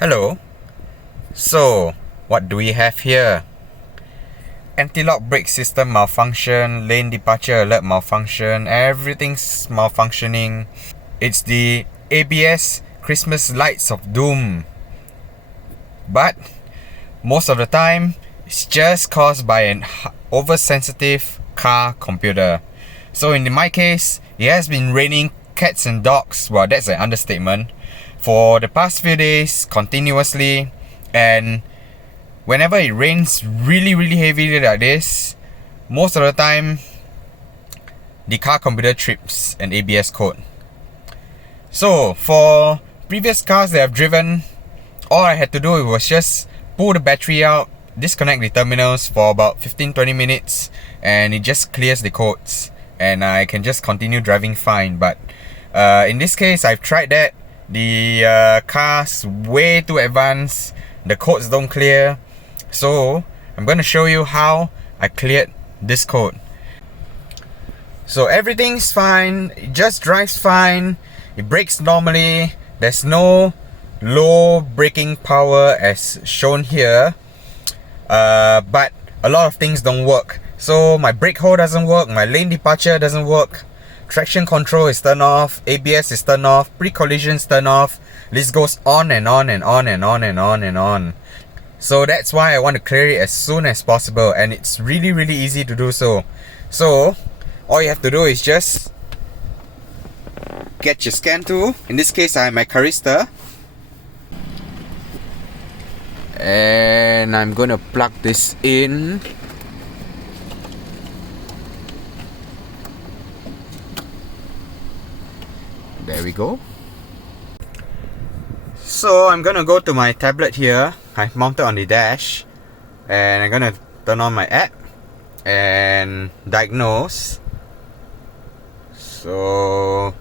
Hello. So, what do we have here? Anti-lock brake system malfunction, lane departure alert malfunction, everything's malfunctioning. It's the ABS Christmas lights of doom. But most of the time, it's just caused by an oversensitive car computer. So in my case, it has been raining cats and dogs, well, that's an understatement, for the past few days continuously. And whenever it rains really heavily like this, most of the time the car computer trips an ABS code. So for previous cars that I've driven, all I had to do was just pull the battery out, disconnect the terminals for about 15-20 minutes, and it just clears the codes and I can just continue driving fine. But in this case, I've tried that. The car's way too advanced, the codes don't clear. So I'm going to show you how I cleared this code. So everything's fine, it just drives fine, it brakes normally, there's no low braking power as shown here, but a lot of things don't work. So my brake hold doesn't work, my lane departure doesn't work, traction control is turned off, ABS is turned off, pre-collision is turned off. This goes on and on and on and on and on and on. So that's why I want to clear it as soon as possible, and it's really easy to do so. So all you have to do is just get your scan tool. In this case, I have my Carista, and I'm gonna plug this in. There we go. So I'm gonna go to my tablet here. I mounted on the dash, and I'm gonna turn on my app and diagnose. So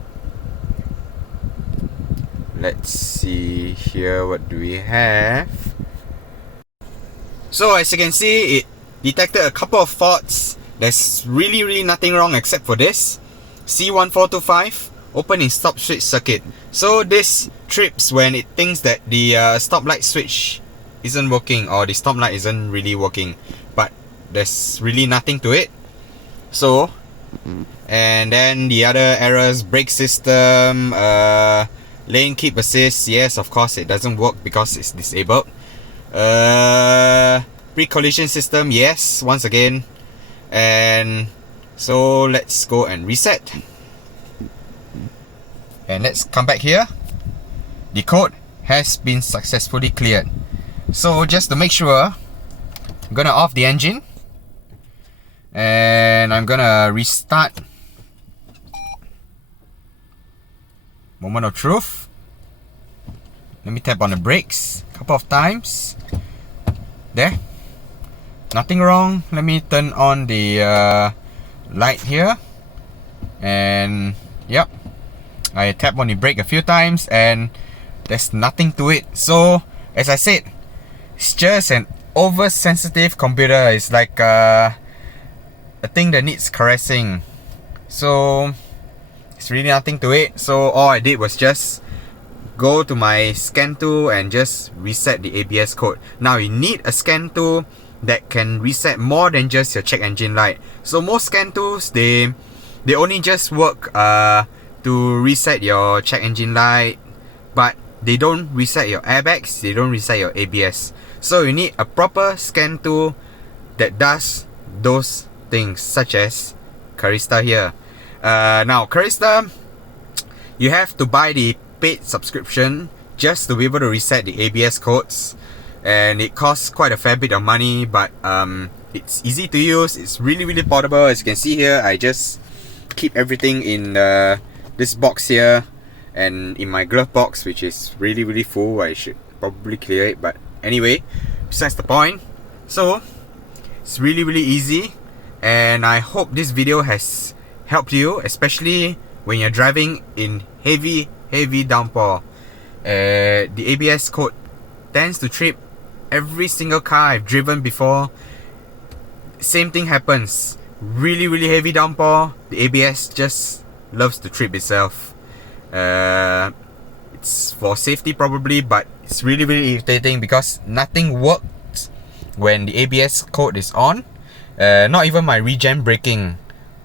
let's see here, what do we have? So as you can see, it detected a couple of faults. There's really nothing wrong except for this C1425 open in stop switch circuit. So this trips when it thinks that the stoplight switch isn't working, or the stop light isn't really working, but there's really nothing to it. So, and then the other errors, brake system, lane keep assist, yes, of course it doesn't work because it's disabled. Pre-collision system, yes, once again. And so let's go and reset. And let's come back here. The code has been successfully cleared. So just to make sure, I'm gonna off the engine and I'm gonna restart. Moment of truth. Let me tap on the brakes a couple of times. There, nothing wrong. Let me turn on the light here, and yep, I tap on the brake a few times and there's nothing to it. So as I said, it's just an oversensitive computer. It's like a thing that needs caressing. So it's really nothing to it. So all I did was just go to my scan tool and just reset the ABS code. Now you need a scan tool that can reset more than just your check engine light. So most scan tools, they only just work to reset your check engine light, but they don't reset your airbags, they don't reset your ABS. So you need a proper scan tool that does those things, such as Carista here. Now Carista, you have to buy the paid subscription just to be able to reset the ABS codes, and it costs quite a fair bit of money, but it's easy to use, it's really portable. As you can see here, I just keep everything in this box here and in my glove box, which is really full. I should probably clear it, but anyway, besides the point. So it's really easy, and I hope this video has helped you, especially when you're driving in heavy downpour. The ABS code tends to trip every single car I've driven before. Same thing happens. Really heavy downpour, the ABS just loves to trip itself. It's for safety probably, but it's really irritating because nothing works when the ABS code is on. Not even my regen braking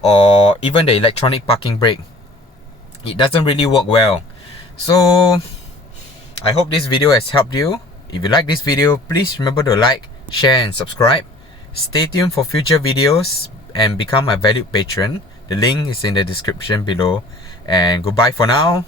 or even the electronic parking brake. It doesn't really work well. So I hope this video has helped you. If you like this video, please remember to like, share and subscribe. Stay tuned for future videos and become a valued patron. The link is in the description below. And goodbye for now.